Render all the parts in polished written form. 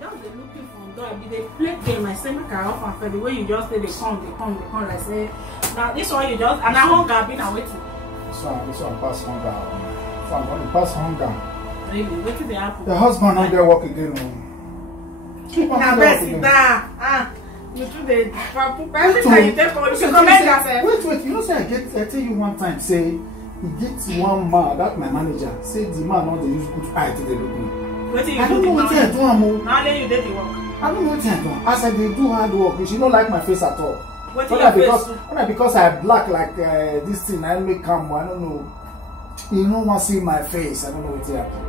just dey looking for door. They play game. I say make I off and fair. The way you just say they come. Like say now this one you just and I hunger been and waiting. This one pass hunger. This one going to pass hunger. Really, what did they happen? The husband not get work again. Now best that you do the every time you take for you should comment yourself. Wait, you know say I tell you one time say he gets one man, that my manager, say the man not they use good eye to the look me. I don't know what I do. Now let you did the work. I don't know what I do. As I they do hard work, she don't like my face at all. Because I black like this thing, I make come. I don't know. You don't want to see my face. I don't know what happened.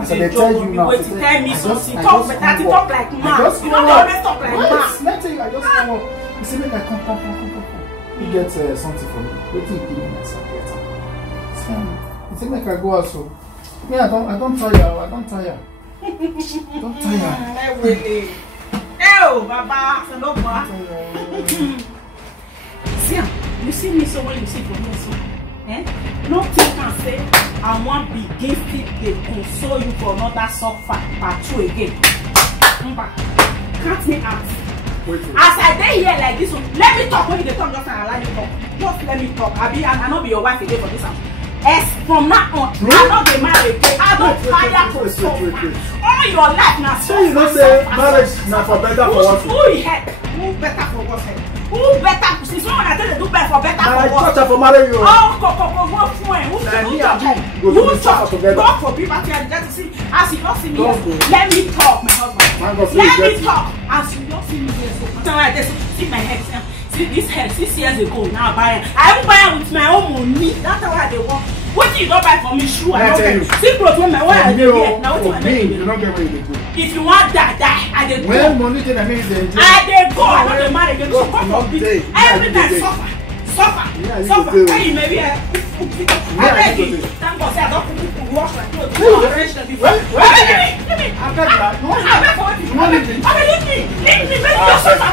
As I tell you now, wait, tell me something. Talk like man. You don't always talk like man. Let me tell you, I just come up. You see, make I come. You get something for me. What do you give me myself? You think make I go also? Yeah, I don't tire. Don't tire. Really? Oh, Baba, no See, you see me so when you see for me so. Nothing can say I want be gifted they console you for another suffer part 2 again. Cut me out. As I dey here like this one, let me talk when you talk just and allow you talk. Just let me talk. I not be your wife again for this house. As from now on, I not be married again. I don't tire to suffer. All your life now. So you don't say marriage now for better for what? Who help? Who better for what? Who better? See, someone I tell you do better for what? For marriage you. Oh, go friend. Who talk? God forbid, but you just see. As you don't see me, let me talk, my husband. Let me talk. As you don't see me, see my head. See this head 6 years ago. Now I buy it. I will buy it with my own money. That's why they want. What you don't buy for me shoe? I don't get. See, clothes when my wife is now what you don't get where you go. If you want that, I dey go. When money then I mean they I dey go. I don't marry again. So come for me. Every time suffer. Hey, maybe I beg you. Thank God, I don't wash my clothes. Leave me. I beg for what you want. Leave me. Leave me. Make you suffer.